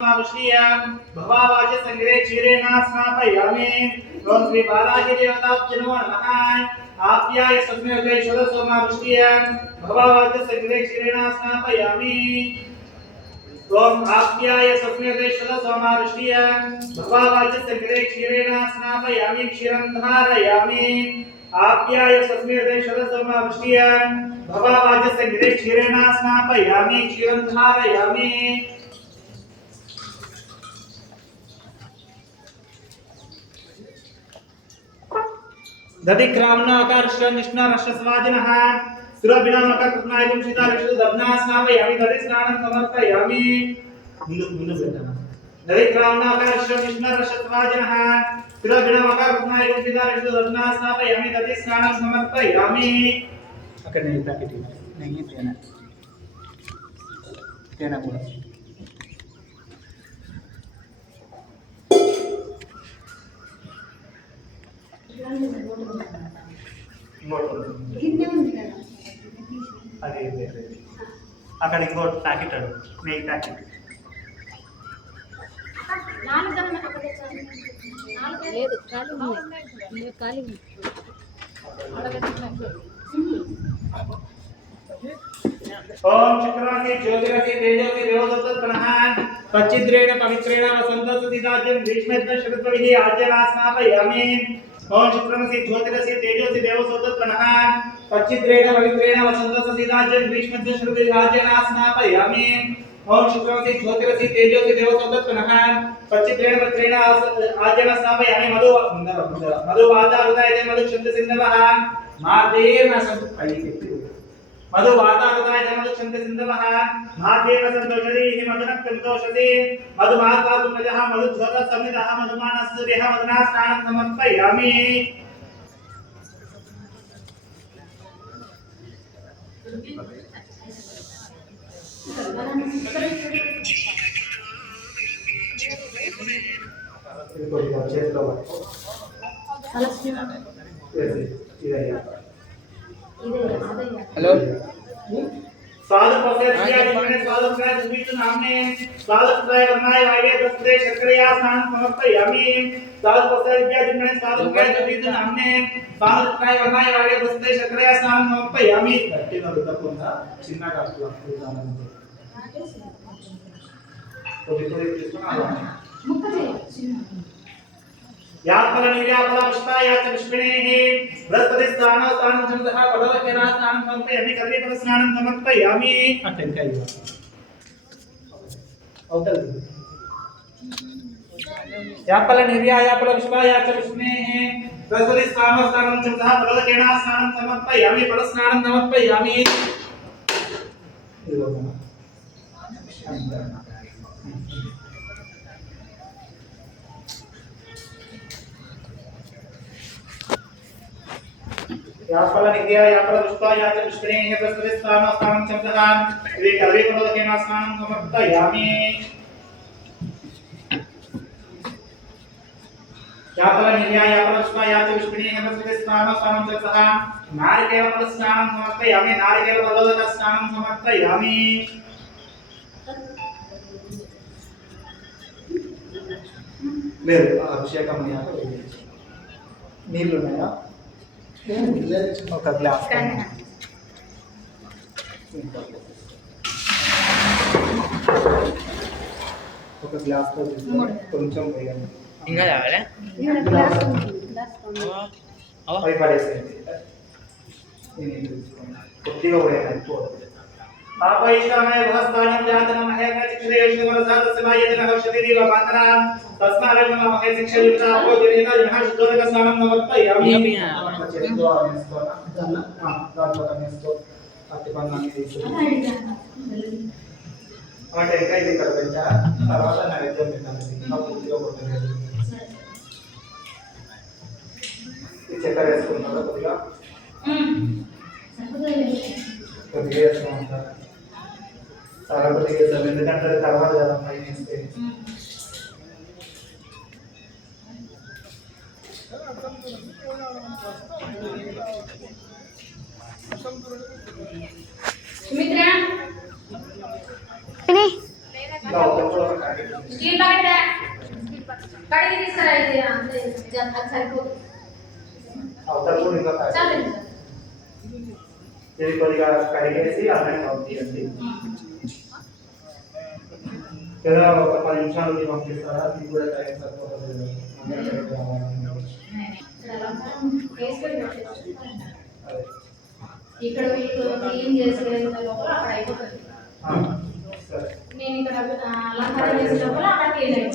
भवावाच संग्रे क्षीरेण स्नापयामि ओम श्री बालाजी देवताभ्यो नमः आप्याय सस्मेते शोधसोमावृष्टिय भवावाच संग्रे क्षीरेण स्नापयामि ओम आप्याय सस्मेते शोधसोमावृष्टिय भवावाच संग्रे क्षीरेण स्नापयामि क्षीरं धारयामि आप्याय सस्मेते शोधसोमावृष्टिय भवावाच संग्रे क्षीरेण स्नापयामि क्षीरं धारयामि दधिक्रामना आकारश्च निष्णारश्चस्वाजिनः सुरभिनामककृत्नायकं सीतारक्षित दब्ना स्नापयामि दधिस्नानं समर्पयामि ముందు పెట్టాను दधिक्रामना आकारश्च निष्णारश्चस्वाजिनः सुरभिनामककृत्नायकं सीतारक्षित दब्ना स्नापयामि दधिस्नानं समर्पयामि అక్కడ నెయ్యి ప్యాకెట్ నెయ్యి తేనె కూడా అదే అక్కడ ఇంకోటి ప్యాకెట్ అడు నెయ్యి ప్యాకెట్ ओम शुक्रासी ज्योतिरसी तेजोसी देवदत्तनः सच्चिद्रेण पवित्रेण वसन्तसुदिदाज्यं ग्रीष्मेत्न शरद्भिः आज्यनास्नापयामि ओम शुक्रमसी ज्योतिरसी तेजोसी देवदत्तनः सच्चिद्रेण पवित्रेण वसन्तसुदिदाज्यं ग्रीष्मेत्न शरद्भिः आज्यनास्नापयामि ओम शुक्रमसी ज्योतिरसी तेजोसी देवदत्तनः सच्चिद्रेण पवित्रेण आज्यनास्नापयामि मधुवातारुदायते मधुक्षन्तसिन्धवः मार्देन संपयति मधु वातावताय मधु छंद सिंधवः भाग्येन संतोषदीहि मधुनः संतोषदे मधु मार्गातु नजः मधु ध्वत समितः मधुमानस्सूर्यः मधुना स्नानं समर्पयामि हेलो स्वागत पसेरिया जिन्होंने स्वागत किया जुबित नामने स्वागत प्राय वर्णाय वायगे दस्ते शर्करया स्नान समर्पयामि स्वागत पसेरिया जिन्होंने स्वागत किया जुबित नामने स्वागत प्राय वर्णाय वायगे दस्ते शर्करया स्नान समर्पयामि గట్టిగా రుద్దకుండా చిన్నగా అట్లా కొద్ది తీసుకున్నా ముక్క చేయాలి याफल निर्याफल पुष्पाया च पुष्पिणेः बृहस्पति स्नानं समर्थः पडलकेन स्नानं समर्पयामि कदलीफल स्नानं समर्पयामि अटेंकाय औतल याफल निर्याफल पुष्पाया च पुष्पिणेः बृहस्पति स्नानं समर्थः पडलकेन स्नानं समर्पयामि पड स्नानं समर्पयामि याफल नित्या याफल पुष्पा याच पुष्पिणेः बृहस्पति स्नानं समर्थः इति कदलीफलकेन स्नानं समर्पयामि याफल नित्या याफल पुष्पा याच पुष्पिणेः बृहस्पति स्नानं समर्थः नारिकेलफल स्नानं समर्पयामि नारिकेलफलोदक स्नानं समर्पयामि లేదు అభిషేకం అయ్యాక నీళ్ళు ఉన్నాయా ఒక గ్లాస్ ఒక గ్లాస్ తో కొంచెం వేయండి ఇంకా కావాలా అవి పడేసేయండి కొద్దిగా పోయాను पापैष्णाय भस्तानं जातनं महेकचिक्षदेशो मनसादस्यमायतन औषधि देव मात्रा तस्मात् नमः महे शिक्षलिता भोजनेन जनः शुद्धोदक स्नानं समर्पयामि అంటే ఇంకా ఇది ఇక్కడ పెట్టా తర్వాత నైవేద్యం పెట్టాలి పూర్తిగా కొట్టలేదు ఈ చక్కెర వేసుకుంటారా కొద్దిగా కొద్దిగా వేసుకుంటారు చాలా కొద్దిగా వేస్తాం ఎందుకంటే తర్వాత కదా పైన వేస్తే ini స్టీల్ బకెట్ కడిగి తీసుకురా ఇది అంతే అది సరిపోదు అవతల కూడా ఇంకా చాలు ఇది కొద్దిగా కడిగేసి అలానే పంపించండి కదా ఒక 10 నిమిషాలు పంపిస్తారా మీకు కూడా టైం సరిపోతుంది ఇక్కడ మీకు క్లీన్ చేసే లోపల అక్కడ అయిపోతుంది నేను ఇక్కడ అలంకారం చేసే లోపల అక్కడ క్లీన్ అయిపోతుంది